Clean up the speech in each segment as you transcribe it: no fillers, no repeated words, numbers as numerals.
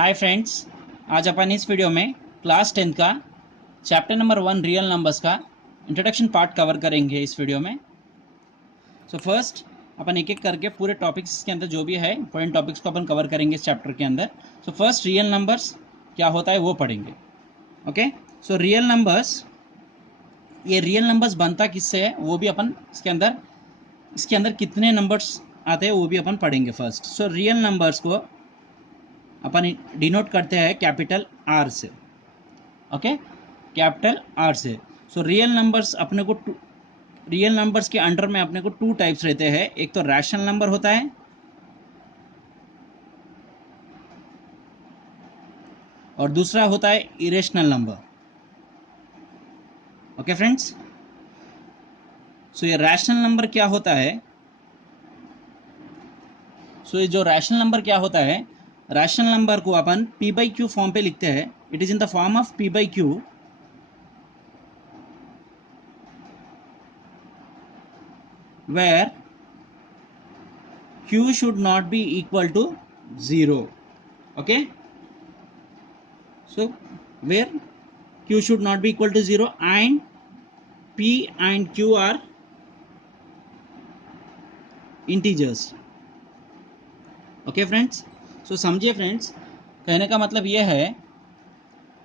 Hi friends, आज अपन इस video में क्लास 10 का चैप्टर नंबर 1 रियल नंबर्स का इंट्रोडक्शन पार्ट कवर करेंगे इस वीडियो में। सो फर्स्ट अपन एक एक करके पूरे टॉपिक्स के अंदर जो भी है इंपॉर्टेंट टॉपिक्स को अपन कवर करेंगे इस चैप्टर के अंदर। सो फर्स्ट रियल नंबर्स क्या होता है वो पढ़ेंगे। ओके, सो रियल नंबर्स, ये रियल नंबर्स बनता किससे है वो भी अपन इसके अंदर कितने नंबर्स आते हैं वो भी अपन पढ़ेंगे फर्स्ट। सो रियल नंबर्स को अपन डिनोट करते हैं कैपिटल आर से। ओके, कैपिटल आर से। So real numbers real numbers के अंडर में अपने को टू टाइप्स रहते हैं। एक तो रैशनल नंबर होता है और दूसरा होता है इरेशनल नंबर। ओके फ्रेंड्स, सो ये रैशनल नंबर क्या होता है? सो ये जो रैशनल नंबर क्या होता है, रैशनल नंबर को अपन पी बाई क्यू फॉर्म पे लिखते हैं। It is in the form of P by Q, where q should not be equal to 0. Okay, so where q should not be equal to 0 and p and q are integers. Okay friends, so समझिए friends, कहने का मतलब यह है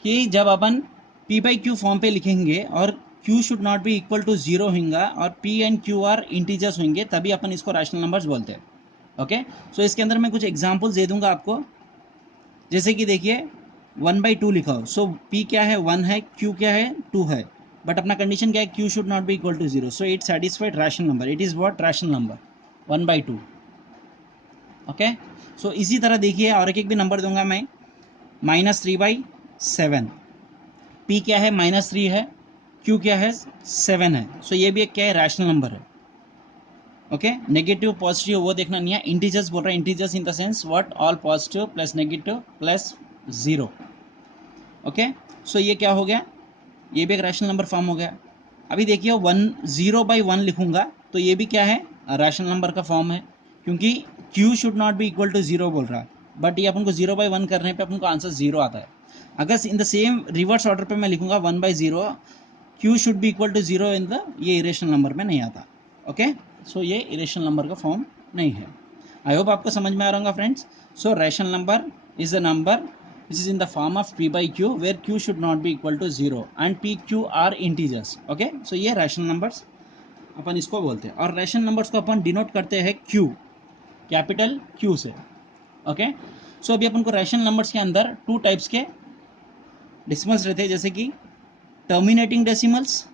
कि जब अपन p by q form पे लिखेंगे और q should not be equal to 0 होगा और p and q are integers होंगे, तभी अपन इसको रैशनल नंबर्स बोलते हैं। ओके, सो इसके अंदर मैं कुछ एग्जांपल्स दे दूंगा आपको। जैसे कि देखिए 1/2 लिखा हो, सो p क्या है 1 है, q क्या है 2 है, बट अपना कंडीशन क्या है q should not be equal to 0, so it satisfied rational number. It is what rational number 1/2। Okay, so इसी तरह देखिए और एक भी नंबर दूंगा मैं, -3/7। p क्या है -3 है, q क्या है 7 है, सो ये भी एक क्या है रैशनल नंबर है। ओके, नेगेटिव पॉजिटिव वो देखना नहीं है, इंटीजर्स बोल रहा है, integers in the sense what all positive plus negative plus 0। Okay, so ये क्या हो गया, ये भी एक रैशनल नंबर फॉर्म हो गया। अभी देखिए 0/1 लिखूंगा तो ये भी क्या है रैशनल नंबर का फॉर्म है, क्योंकि q should not be equal to 0 बोल रहा है, बट ये अपन को 0/1 करने पे अपन को आंसर 0 आता है। अगर in the same reverse order पे मैं लिखूंगा 1/0, q should be equal to 0 in the, ये इरेशनल नंबर में नहीं आता। ओके, सो ये इरेशनल नंबर का फॉर्म नहीं है। आई होप आपको समझ में आ रहा होगा friends. So rational number is a number which is in the form of p by q where q should not be equal to 0 and p q are integers. okay, so ये rational numbers अपन इसको बोलते हैं, और rational numbers को अपन denote करते हैं q, capital q से। ओके, सो अभी अपन को रैशनल नंबर्स के अंदर टू टाइप्स के डेसिमल्स रहते हैं, जैसे कि टर्मिनेटिंग डेसिमल्स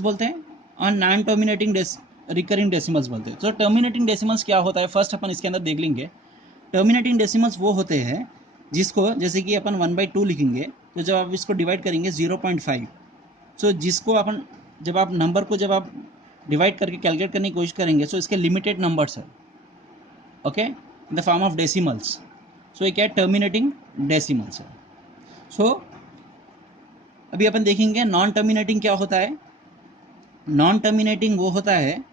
बोलते हैं और नॉन टर्मिनेटिंग रिकरिंग डेसिमल्स बोलते हैं। तो टर्मिनेटिंग डेसिमल्स क्या होता है फर्स्ट अपन इसके अंदर देख लेंगे। टर्मिनेटिंग डेसिमल्स वो होते हैं जिसको, जैसे कि अपन 1/2 लिखेंगे तो जब आप इसको डिवाइड करेंगे 0.5, सो जिसको अपन जब आप नंबर को जब आप डिवाइड करके कैलकुलेट करने की कोशिश करेंगे, सो इसके लिमिटेड नंबर्स है। Okay, in the form of decimals, so ये क्या टर्मिनेटिंग डेसिमल्स है। सो अभी अपन देखेंगे नॉन टर्मिनेटिंग क्या होता है। नॉन टर्मिनेटिंग वो होता है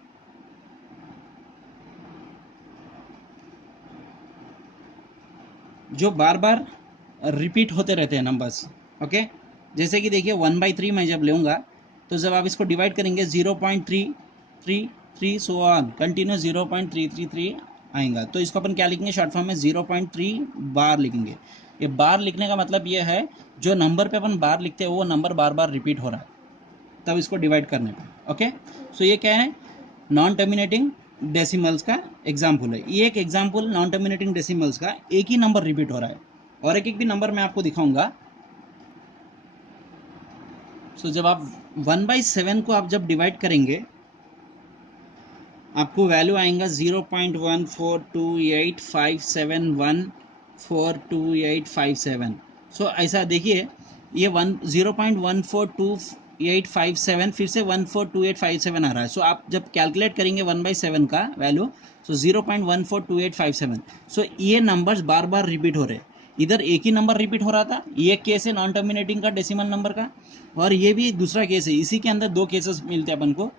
जो बार बार रिपीट होते रहते हैं नंबर्स। ओके, जैसे कि देखिए 1/3 मैं जब लूँगा तो जब आप इसको डिवाइड करेंगे 0.333 सो ऑन कंटिन्यू 0.333 आएगा, तो इसको अपन क्या लिखेंगे शॉर्ट फॉर्म में 0.3 बार लिखेंगे। ये बार लिखने का मतलब ये है जो नंबर पे अपन बार लिखते हैं वो नंबर बार बार रिपीट हो रहा है, तब इसको डिवाइड करने पे। ओके, सो ये क्या है नॉन टर्मिनेटिंग डेसिमल्स का एग्जाम्पल है। ये एक एग्जाम्पल नॉन टर्मिनेटिंग डेसिमल्स का, एक ही नंबर रिपीट हो रहा है, और एक भी नंबर मैं आपको दिखाऊंगा। सो जब आप 1/7 को आप जब डिवाइड करेंगे आपको वैल्यू आएगा 0.1428571428857। सो ऐसा देखिए ये 0.1428857 फिर से 142857 आ रहा है। सो आप जब कैलकुलेट करेंगे 1/7 का वैल्यू, सो 0.142857, सो ये नंबर्स बार बार रिपीट हो रहे हैं। इधर एक ही नंबर रिपीट हो रहा था, ये केस है नॉन टर्मिनेटिंग का डेसिमल नंबर का, और ये भी दूसरा केस है। इसी के अंदर दो केसेस मिलते हैं अपन को,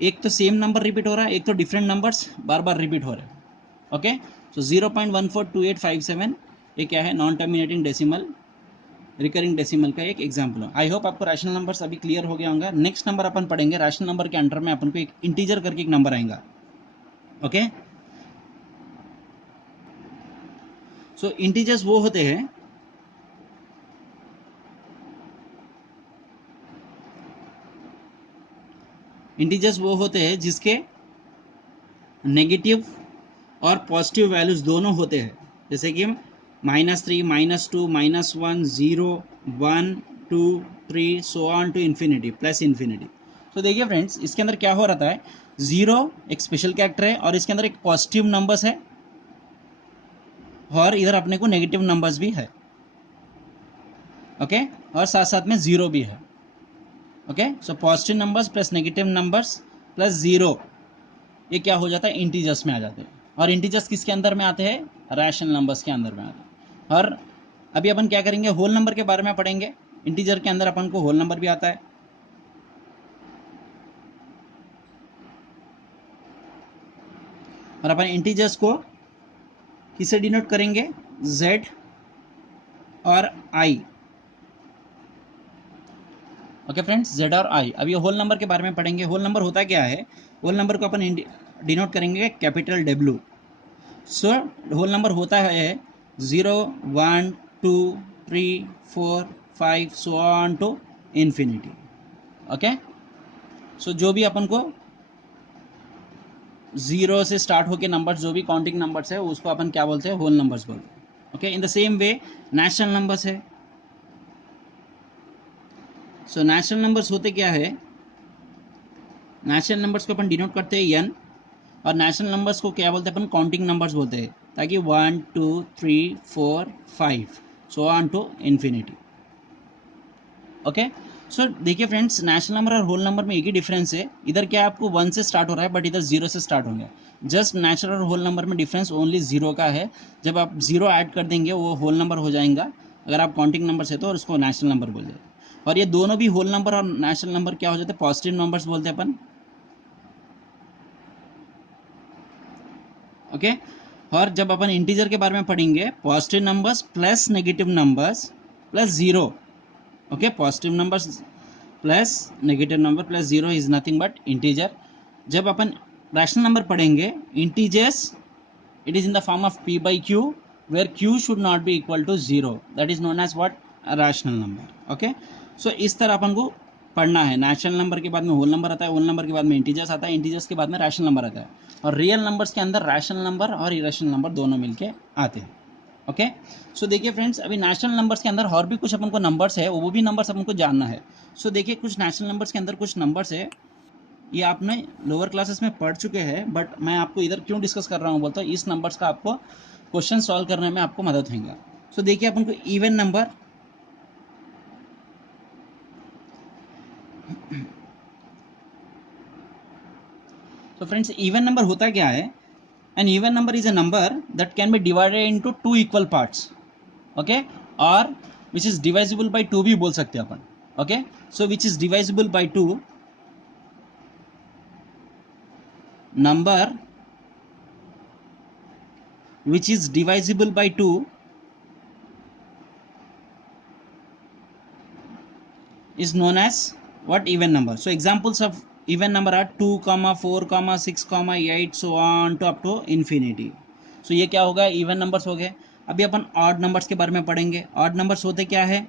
एक तो सेम नंबर रिपीट हो रहा है, एक तो डिफरेंट नंबर्स बार बार रिपीट हो रहे हैं। ओके, सो 0.142857 ये क्या है, non terminating decimal recurring decimal का एक एग्जाम्पल है। आई होप आपको रैशनल नंबर्स अभी क्लियर हो गया होगा। नेक्स्ट नंबर अपन पढ़ेंगे, रैशनल नंबर के अंडर में अपन को एक इंटीजर करके एक नंबर आएगा। ओके, सो इंटीजर्स वो होते हैं जिसके नेगेटिव और पॉजिटिव वैल्यूज दोनों होते हैं, जैसे कि -3, -2, -1, 0, 1, 2, 3 so on to infinity plus infinity. तो देखिए फ्रेंड्स, इसके अंदर क्या हो रहा है, 0 एक स्पेशल कैरेक्टर है और इसके अंदर एक पॉजिटिव नंबर्स है और इधर अपने को नेगेटिव नंबर्स भी है। ओके, और साथ साथ में 0 भी है। Okay, so positive numbers plus negative numbers plus 0 ये क्या हो जाता है, इंटीजर्स में आ जाते हैं। और इंटीजर्स किसके अंदर में आते हैं, रैशनल नंबर्स के अंदर में आते हैं। और अभी अपन क्या करेंगे, होल नंबर के बारे में पढ़ेंगे। इंटीजर के अंदर अपन को होल नंबर भी आता है। और अपन इंटीजर्स को किससे डिनोट करेंगे, z और i। ओके फ्रेंड्स, z और i। अब ये होल नंबर के बारे में पढ़ेंगे। होल नंबर होता क्या है, होल नंबर को अपन डिनोट करेंगे capital W। So whole number होता है 0, 1, 2, 3, 4, 5 so on to infinity. Okay, so जो भी अपन को 0 से स्टार्ट होके नंबर्स, जो भी काउंटिंग नंबर्स है उसको अपन क्या बोलते हैं, होल नंबर्स बोलते हैं। Okay, in the same way natural numbers है। सो नेचुरल नंबर्स होते क्या है, नेचुरल नंबर्स को अपन डिनोट करते हैं n, और नेचुरल नंबर्स को क्या बोलते हैं अपन, काउंटिंग नंबर्स बोलते हैं, ताकि 1, 2, 3, 4, 5 so on to infinity. Okay, so देखिए फ्रेंड्स, नेचुरल नंबर और होल नंबर में एक ही डिफरेंस है। इधर क्या आपको 1 से स्टार्ट हो रहा है, बट इधर 0 से स्टार्ट होंगे। जस्ट नेचुरल और होल नंबर में डिफरेंस ओनली 0 का है। जब आप 0 ऐड कर देंगे वो होल नंबर हो जाएगा, अगर आप काउंटिंग नंबर से तो, और उसको नेचुरल नंबर बोल देते। और ये दोनों भी होल नंबर और नेचुरल नंबर क्या हो जाते हैं, पॉजिटिव नंबर्स बोलते हैं अपन। ओके, और जब अपन इंटीजर के बारे में पढ़ेंगे, positive numbers plus negative numbers plus 0। Okay, positive numbers plus negative number plus 0 is nothing but integer. जब अपन रैशनल नंबर पढ़ेंगे, integers it is in the form of p by q where q should not be equal to 0, that is known as what, a rational number। Okay, so इस तरह अपन को पढ़ना है। Natural number के बाद में whole number आता है, होल नंबर के बाद में इंटीजर्स आता है, इंटीजर्स के बाद में रैशनल नंबर आता है, और रियल नंबर्स के अंदर रैशनल नंबर और इरेशनल नंबर दोनों मिलके आते हैं। ओके, सो देखिए फ्रेंड्स, अभी नेचुरल नंबर्स के अंदर और भी कुछ अपन को नंबर्स है, वो भी नंबर्स अपन को जानना है। सो देखिए, कुछ नेचुरल नंबर्स के अंदर कुछ नंबर्स है, ये आपने लोअर क्लासेस में पढ़ चुके हैं, बट मैं आपको इधर क्यों डिस्कस कर रहा हूँ बोलता हूँ, इस नंबर्स का आपको क्वेश्चन सॉल्व करने में आपको मदद होगा। सो देखिए, अपन को इवन नंबर, तो फ्रेंड्स इवन नंबर होता क्या है, an even number is a number that can be divided into 2 equal parts. Okay, और विच इज डिवाइजिबल बाय 2 भी बोल सकते हैं अपन। Okay, so which is divisible by 2, number which is divisible by 2 is known as what, even number। so examples of even number are 2, 4, 6, 8 so on to up to infinity। so ये क्या होगा, even numbers हो गए। अभी अपन odd numbers के बारे में पढ़ेंगे। odd numbers होते क्या है,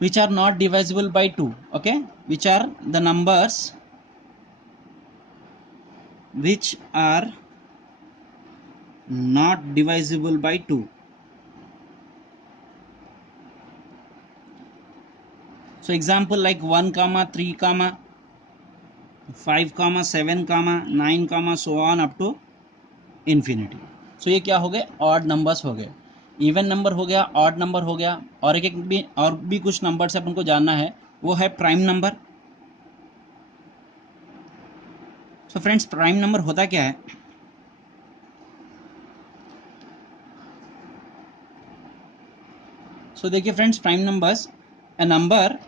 which are not divisible by 2। okay, which are the numbers which are not divisible by 2। so example like 1, 3, 5, 7, 9 so on up to infinity। so ये क्या हो गए, ऑड नंबर्स हो गए। इवन नंबर हो गया, ऑड नंबर हो गया, और एक भी और भी कुछ नंबर से अपन को जानना है, वो है prime number. So friends, prime number होता क्या है, सो देखिए friends, prime numbers, a number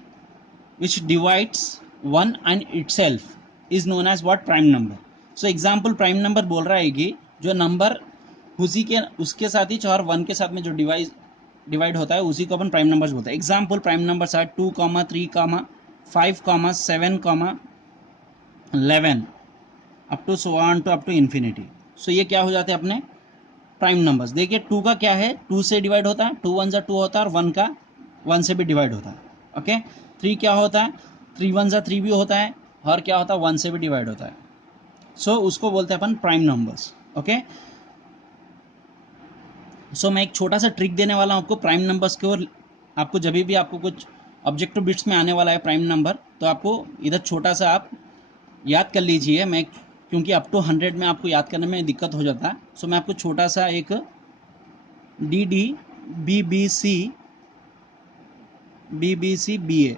which divides one and itself is known as what, prime number। So example prime number बोल रहा है कि जो नंबर उसी के उसके साथ ही 4 1 के साथ में जो डिवाइड होता है उसी को अपन प्राइम नंबर्स बोलते हैं। Example prime numbers are 2, 3, 5, 7, 11 up to so on to up to infinity. So ये क्या हो जाते हैं अपने प्राइम नंबर्स। देखिए 2 का क्या है, 2 से डिवाइड होता है, 2 1 जा 2 होता है, और 1 का 1 से भी डिवाइड होता है। ओके, 3 क्या होता है, 3 1 जा 3 भी होता है, और क्या होता है 1 से भी डिवाइड होता है। सो उसको बोलते हैं अपन प्राइम नंबर्स। ओके, सो मैं एक छोटा सा ट्रिक देने वाला हूँ आपको प्राइम नंबर्स के। और आपको जब भी आपको कुछ ऑब्जेक्टिव बिट्स में आने वाला है प्राइम नंबर, तो आपको इधर छोटा सा आप याद कर लीजिए। मैं क्योंकि अप टू 100 में आपको याद करने में दिक्कत हो जाता है, सो मैं आपको छोटा सा एक DD BBC BA,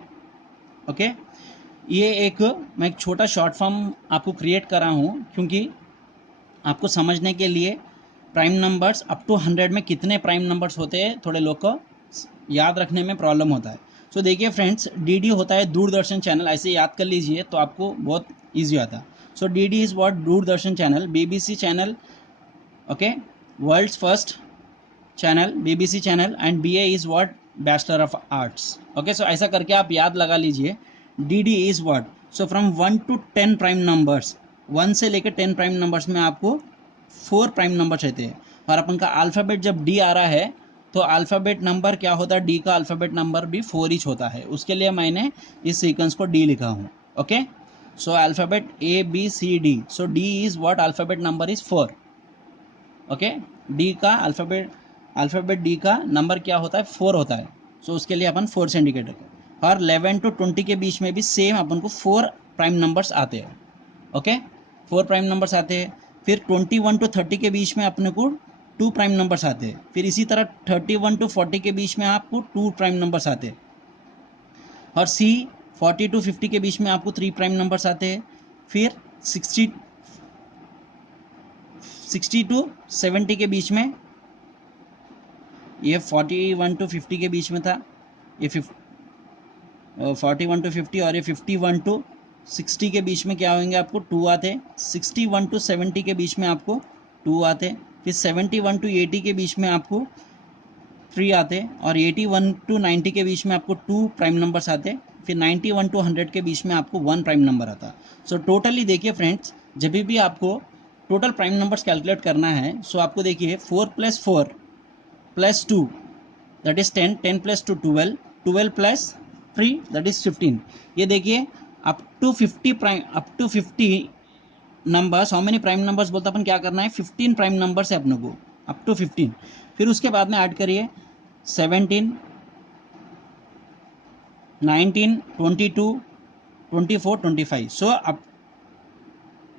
ओके, ये एक मैं एक छोटा शॉर्ट फॉर्म आपको क्रिएट कर रहा हूँ, क्योंकि आपको समझने के लिए प्राइम नंबर्स अप टू 100 में कितने प्राइम नंबर्स होते हैं थोड़े लोग को याद रखने में प्रॉब्लम होता है। सो देखिए फ्रेंड्स, DD होता है दूरदर्शन चैनल, ऐसे याद कर लीजिए तो आपको बहुत ईजी आता है। So DD is what, Doordarshan channel. BBC channel, okay, world's first channel BBC channel, and BA is what, bachelor of arts. Okay, so ऐसा करके आप याद लगा लीजिए। DD is what, so from 1 to 10 prime numbers, 1 से लेकर 10 प्राइम नंबर्स में आपको 4 प्राइम नंबर्स रहते हैं। और अपन का अल्फ़ाबेट जब D आ रहा है, तो अल्फ़ाबेट नंबर क्या होता है, D का अल्फ़ाबेट नंबर भी 4 ईच होता है। उसके लिए मैंने इस सीक्वेंस को D लिखा हूँ। Okay, so alphabet ABCD, so D is what, alphabet number is 4। Okay, D का अल्फ़ाबेट D का नंबर क्या होता है, 4 होता है। सो उसके लिए अपन 4 से इंडिकेट रखें। और 11 to 20 के बीच में भी सेम अपन को 4 प्राइम नंबर्स आते हैं। ओके, 4 प्राइम नंबर्स आते हैं। फिर 21 to 30 के बीच में अपने को 2 प्राइम नंबर्स आते हैं। फिर इसी तरह 31 to 40 के बीच में आपको 2 प्राइम नंबर्स आते हैं। और C 40 to 50 के बीच में आपको 3 प्राइम नंबर्स आते हैं। फिर 60 to 70 के बीच में, ये 41 to 50 के बीच में था, ये 41 to 50, और ये 51 to 60 के बीच में क्या होंगे, आपको 2 आते। 61 to 70 के बीच में आपको 2 आते। फिर 71 to 80 के बीच में आपको 3 आते। और 81 to 90 के बीच में आपको 2 प्राइम नंबर्स आते। फिर 91 to 100 के बीच में आपको 1 प्राइम नंबर आता। सो टोटली देखिए फ्रेंड्स, जब भी आपको टोटल प्राइम नंबर्स कैलकुलेट करना है, सो आपको देखिए 4 + 4 + 2 दैट इज 10, 10 + 2 12, 12 + 3 दैट इज 15। ये देखिए up to 50 numbers, how many prime numbers बोलते अपन क्या करना है, 15 प्राइम नंबर्स है अपने को, अप टू 15। फिर उसके बाद में ऐड करिए 17, 19, 22, 24, 25। सो अब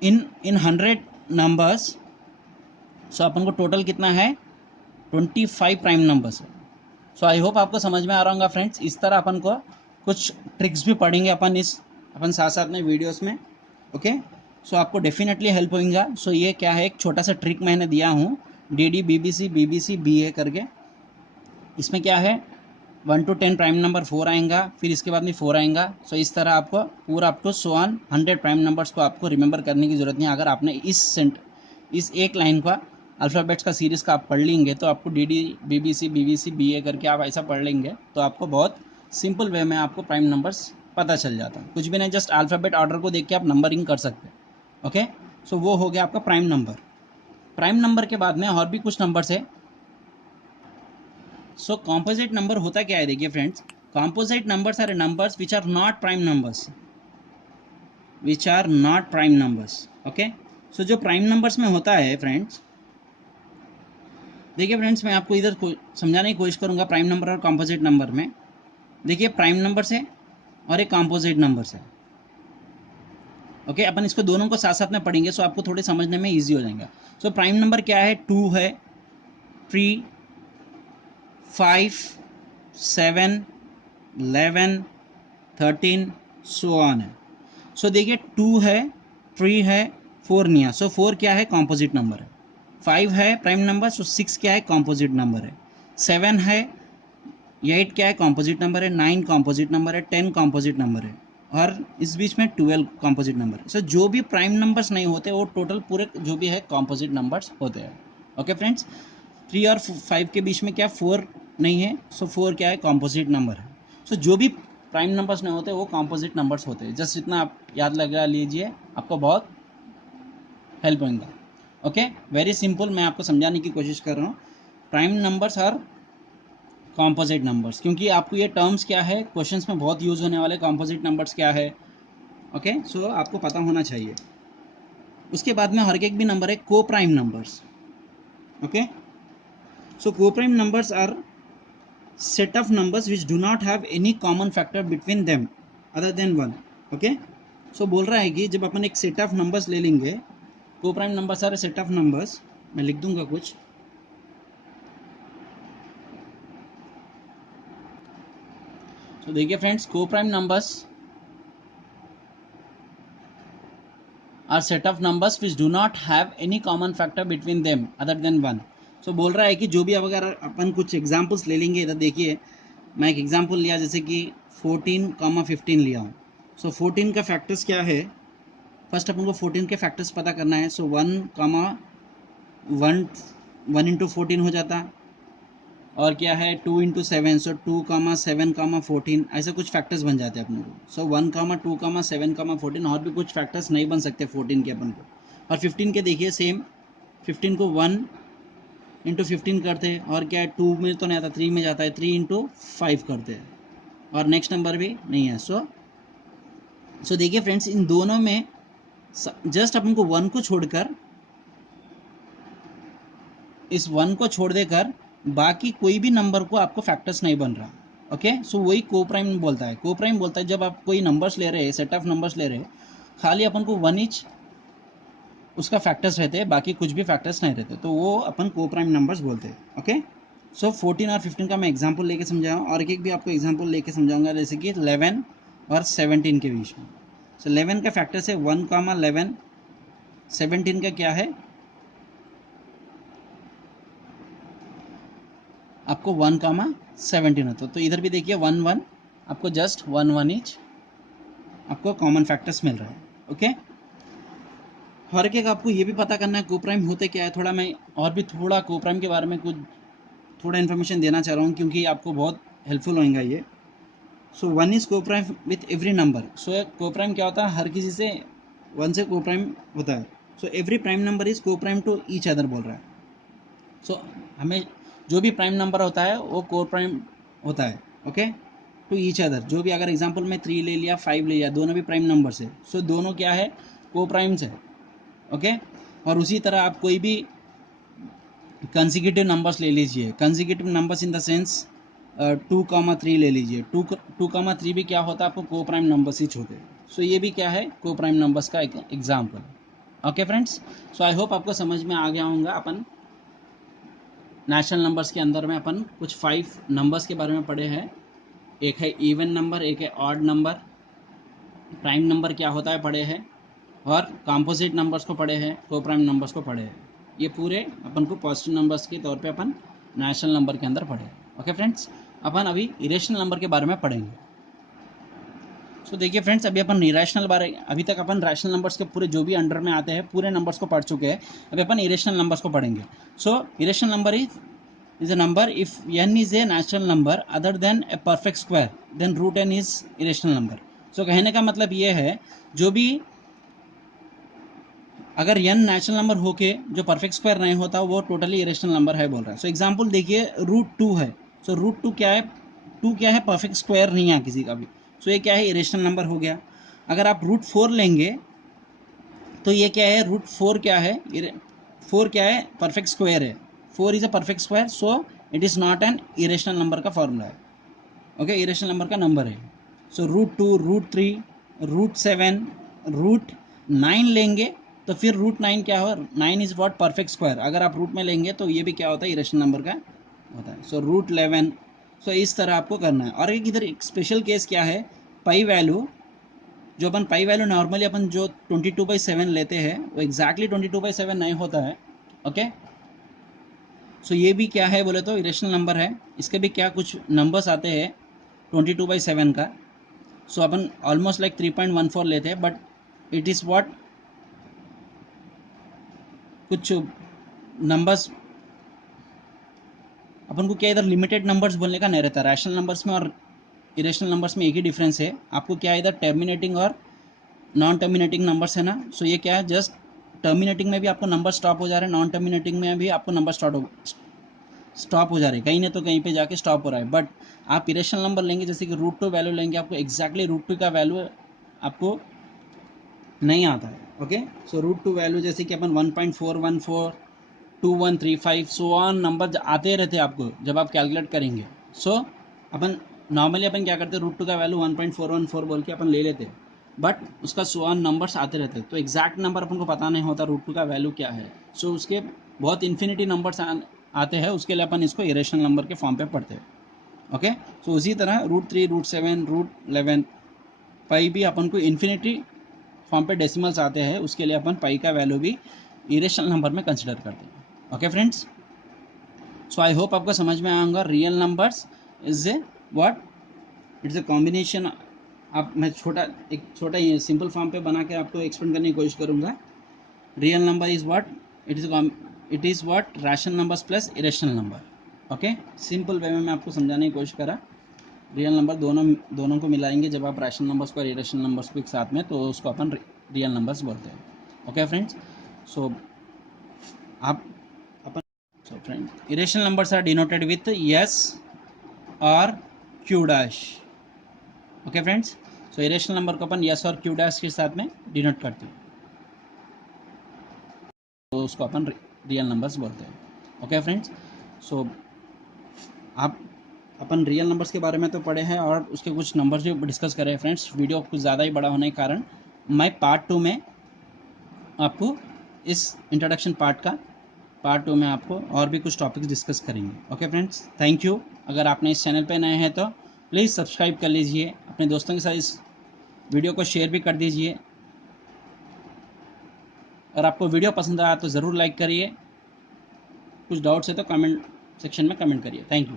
इन 100 नंबर्स, सो अपन को टोटल कितना है, 25 प्राइम नंबर्स है। सो आई होप आपको समझ में आ रहा होगा फ्रेंड्स। इस तरह अपन को कुछ ट्रिक्स भी पढ़ेंगे अपन साथ साथ में वीडियोस में। ओके, सो आपको डेफिनेटली हेल्प होगा। सो ये क्या है, एक छोटा सा ट्रिक मैंने दिया हूँ, DD BBC BA करके। इसमें क्या है, 1 to 10 प्राइम नंबर 4 आएगा, फिर इसके बाद में 4 आएगा। सो इस तरह आपको पूरा up to so on 100 prime numbers को आपको रिमेंबर करने की ज़रूरत नहीं है। अगर आपने इस एक लाइन का अल्फ़ाबेट्स का सीरीज़ का आप पढ़ लेंगे, तो आपको DD BBC BA करके आप ऐसा पढ़ लेंगे, तो आपको बहुत सिंपल वे में आपको प्राइम नंबर्स पता चल जाता है। कुछ भी नहीं, जस्ट अल्फ़ाबेट ऑर्डर को देख के आप नंबरिंग कर सकते हैं। ओके, सो वो हो गया आपका प्राइम नंबर। प्राइम नंबर के बाद में और भी कुछ नंबर्स है। सो कॉम्पोजिट नंबर होता क्या है, देखिए friends, composite numbers are numbers which are not prime numbers, okay. So जो प्राइम नंबर्स में होता है फ्रेंड्स, देखिए फ्रेंड्स, मैं आपको इधर समझाने की कोशिश करूंगा प्राइम नंबर और कॉम्पोजिट नंबर में। देखिए प्राइम नंबर्स है और एक कॉम्पोजिट नंबर्स है। ओके, अपन इसको दोनों को साथ साथ में पढ़ेंगे, सो आपको थोड़े समझने में ईजी हो जाएगा। सो प्राइम नंबर क्या है, 2 है, 3, 5, 7, 11, 13 सो ऑन है। सो देखिए 2 है, 3 है, 4 नहीं है। सो 4 क्या है, कॉम्पोजिट नंबर है। 5 है प्राइम नंबर, सो 6 क्या है, कॉम्पोजिट नंबर है। 7 है, 8 क्या है, कॉम्पोजिट नंबर है। 9 कॉम्पोजिट नंबर है। 10 कॉम्पोजिट नंबर है। और इस बीच में 12 कॉम्पोजिट नंबर। सो जो भी प्राइम नंबर्स नहीं होते वो टोटल पूरे जो भी है कॉम्पोजिट नंबर्स होते हैं। ओके फ्रेंड्स, 3 और 5 के बीच में क्या 4 नहीं है, सो 4 क्या है कॉम्पोजिट नंबर है। सो जो भी प्राइम नंबर्स नहीं होते वो कॉम्पोजिट नंबर्स होते हैं। जस्ट इतना आप याद लगा लीजिए, आपको बहुत हेल्प होगा। ओके, वेरी सिंपल, मैं आपको समझाने की कोशिश कर रहा हूँ। प्राइम नंबर्स और कॉम्पोजिट नंबर्स, क्योंकि आपको ये टर्म्स क्या है क्वेश्चंस में बहुत यूज़ होने वाले, कॉम्पोजिट नंबर्स क्या है। ओके, सो आपको पता होना चाहिए। उसके बाद में हर एक भी नंबर है को prime numbers. Okay, so coprime numbers are set of numbers which do not have any common factor between them other than 1। Okay, सो बोल रहा है कि जब अपन एक सेट ऑफ नंबर्स ले लेंगे, coprime numbers are set of numbers, मैं लिख दूंगा कुछ। तो देखिए फ्रेंड्स, coprime numbers are set of numbers which do not have any common factor between them other than 1। So बोल रहा है कि जो भी अब अगर अपन कुछ एग्जाम्पल्स ले लेंगे, इधर देखिए मैं एक एग्जाम्पल लिया, जैसे कि 14, 15 लिया हूँ। सो 14 का फैक्टर्स क्या है, फर्स्ट अपन को 14 के फैक्टर्स पता करना है। सो 1 इंटू 14 हो जाता, और क्या है 2 इंटू 7, सो 2, 7, 14, ऐसे कुछ फैक्टर्स बन जाते हैं अपने को। सो 1, 2, 7, 14, और भी कुछ फैक्टर्स नहीं बन सकते 14 के अपन को। और 15 के देखिए सेम, 15 को 1 इंटू 15 करते हैं, और क्या है 2 में तो नहीं आता, 3 में जाता है, 3 इंटू 5 करते हैं, और नेक्स्ट नंबर भी नहीं है। सो देखिए फ्रेंड्स, इन दोनों में जस्ट अपन को 1 को छोड़कर, इस 1 को छोड़ देकर बाकी कोई भी नंबर को आपको फैक्टर्स नहीं बन रहा। ओके, सो वही को प्राइम बोलता है। को प्राइम बोलता है जब आप कोई नंबर्स ले रहे हैं, सेट ऑफ नंबर्स ले रहे हैं, खाली अपन को 1 इंच उसका फैक्टर्स रहते हैं, बाकी कुछ भी फैक्टर्स नहीं रहते, तो वो अपन को प्राइम नंबर्स बोलते हैं। ओके, सो 14 और 15 का मैं एग्जांपल लेके समझाऊँ, और एक भी आपको एग्जांपल लेके समझाऊंगा, जैसे कि 11 और 17 के बीच में। सो 11 का फैक्टर्स है 1, 11, 17 का क्या है आपको 1, 17 होता है। तो इधर भी देखिए 1, 1, आपको जस्ट 1, 1 ईच आपको कॉमन फैक्टर्स मिल रहा है। ओके, हर एक आपको ये भी पता करना है को प्राइम होते क्या है। थोड़ा मैं और भी थोड़ा को प्राइम के बारे में कुछ थोड़ा इन्फॉर्मेशन देना चाह रहा हूँ, क्योंकि आपको बहुत हेल्पफुल होगा ये। सो 1 इज को प्राइम विथ एवरी नंबर। सो को प्राइम क्या होता है, हर किसी से 1 से को प्राइम होता है। So every prime number is को प्राइम टू ईच अदर बोल रहा है। सो हमें जो भी प्राइम नंबर होता है वो को प्राइम होता है। ओके, टू ईच अदर, जो भी अगर एग्जांपल में 3 ले लिया, 5 ले लिया, दोनों भी प्राइम नंबर्स है, सो दोनों क्या है को प्राइम्स है। ओके, और उसी तरह आप कोई भी कंसेक्यूटिव नंबर्स ले लीजिए, consecutive numbers in the sense 2, 3 ले लीजिए, 2, 3 भी क्या होता है आपको को प्राइम नंबर्स ही होते हैं। सो ये भी क्या है को प्राइम नंबर्स का एक example. Okay friends, so I hope आपको समझ में आ गया होगा। अपन नेशनल नंबर्स के अंदर में अपन कुछ 5 नंबर्स के बारे में पढ़े हैं। एक है इवन नंबर, एक है ऑड नंबर, प्राइम नंबर क्या होता है पढ़े हैं, और कंपोजिट नंबर्स को पढ़े हैं, को प्राइम नंबर्स को पढ़े हैं। ये पूरे अपन को पॉजिटिव नंबर्स के तौर पे अपन नेशनल नंबर के अंदर पढ़े। ओके फ्रेंड्स, अपन अभी इरेशनल नंबर के बारे में पढ़ेंगे। सो देखिए फ्रेंड्स, अभी अपन इरेशनल बारे, अभी तक अपन रैशनल नंबर्स के पूरे जो भी अंडर में आते हैं पूरे नंबर्स को पढ़ चुके हैं। अभी अपन इरेशनल नंबर्स को पढ़ेंगे। So irrational number is a number if n is a natural number other than a perfect square, then root n is irrational number। so कहने का मतलब ये है, जो भी अगर n नेचुरल नंबर होके जो परफेक्ट स्क्वायर नहीं होता वो टोटली इरेशनल नंबर है बोल रहा है। सो एग्जांपल देखिए √2 है। सो √2 क्या है, 2 क्या है परफेक्ट स्क्वायर नहीं है किसी का भी। सो ये क्या है इरेशनल नंबर हो गया। अगर आप √4 लेंगे तो ये क्या है √4 क्या है, 4 क्या है परफेक्ट स्क्वायर है, 4 is a perfect square, so it is not an irrational number का फॉर्मूला है। ओके, इरेशनल नंबर का नंबर है। सो √2, √3, √7, √9 लेंगे तो फिर √9 क्या हो, 9 इज वॉट परफेक्ट स्क्वायर। अगर आप रूट में लेंगे तो ये भी क्या होता है इरेशनल नंबर का होता है। सो √11। सो इस तरह आपको करना है। और एक इधर एक स्पेशल केस क्या है, पाई वैल्यू, जो अपन पाई वैल्यू नॉर्मली अपन जो 22/7 लेते हैं वो एग्जैक्टली 22/7 नहीं होता है। ओके, सो ये भी क्या है बोले तो इरेशनल नंबर है। इसके भी क्या कुछ नंबर्स आते हैं 22/7 का। सो अपन ऑलमोस्ट लाइक 3.14 लेते हैं, बट इट इज़ व्हाट कुछ नंबर्स अपन को क्या इधर लिमिटेड नंबर्स बोलने का नहीं रहता। रैशनल नंबर्स में और इरेशनल नंबर्स में एक ही डिफरेंस है, आपको क्या इधर टर्मिनेटिंग और नॉन टर्मिनेटिंग नंबर्स है ना। सो ये क्या है, जस्ट टर्मिनेटिंग में भी आपको नंबर स्टॉप हो जा रहे हैं, नॉन टर्मिनेटिंग में भी आपको नंबर स्टॉप हो जा रहे हैं, कहीं ना तो कहीं पे जाके स्टॉप हो रहा है। बट आप इरेशनल नंबर लेंगे जैसे कि √2 वैल्यू लेंगे, आपको एग्जैक्टली √2 का वैल्यू आपको नहीं आता है। ओके, सो √2 वैल्यू जैसे कि अपन 1.414 2135 सो ऑन नंबर आते रहते हैं आपको जब आप कैलकुलेट करेंगे। सो अपन नॉर्मली अपन क्या करते हैं, √2 का वैल्यू 1.414 बोल के अपन ले लेते हैं, बट उसका सो ऑन नंबर्स आते रहते हैं, तो एग्जैक्ट नंबर अपन को पता नहीं होता √2 का वैल्यू क्या है। सो उसके बहुत इन्फिनिटी नंबर्स आते हैं, उसके लिए अपन इसको इरेशनल नंबर के फॉर्म पे पढ़ते हैं। ओके, सो उसी तरह √3 √7 √11 पाई भी अपन को इन्फिनिटी फॉर्म पे डेसिमल्स आते हैं, उसके लिए अपन पाई का वैल्यू भी इरेशनल नंबर में कंसिडर करते हैं। Okay friends, so I hope आपको समझ में आएगा। Real numbers is a what, it's a combination. आप मैं एक छोटा ही सिंपल फॉर्म पे बना के आपको एक्सप्लेन करने की कोशिश करूँगा। Real number is what, it is what rational numbers plus irrational number. Okay, simple way में मैं आपको समझाने की कोशिश करा। रियल नंबर दोनों को मिलाएंगे जब आप रैशनल नंबर्स को और इरेशनल नंबर्स को एक साथ में, तो उसको अपन रियल नंबर्स बोलते हैं। ओके फ्रेंड्स, सो आप अपन so friend irrational numbers are denoted with S और Q dash. Okay friends, so irrational number को अपन एस और क्यू डैश के साथ में डिनोट करते हैं, तो उसको अपन रियल नंबर्स बोलते हैं। ओके फ्रेंड्स, सो आप अपन रियल नंबर्स के बारे में तो पढ़े हैं और उसके कुछ नंबर्स भी डिस्कस करें फ्रेंड्स। वीडियो कुछ ज़्यादा ही बड़ा होने के कारण मैं पार्ट 2 में आपको इस इंट्रोडक्शन पार्ट 2 में आपको और भी कुछ टॉपिक्स डिस्कस करेंगे। Okay friends, thank you. अगर आपने इस चैनल पे नए हैं तो प्लीज़ सब्सक्राइब कर लीजिए, अपने दोस्तों के साथ इस वीडियो को शेयर भी कर दीजिए। अगर आपको वीडियो पसंद आया तो ज़रूर लाइक करिए, कुछ डाउट्स है तो कमेंट सेक्शन में कमेंट करिए। Thank you.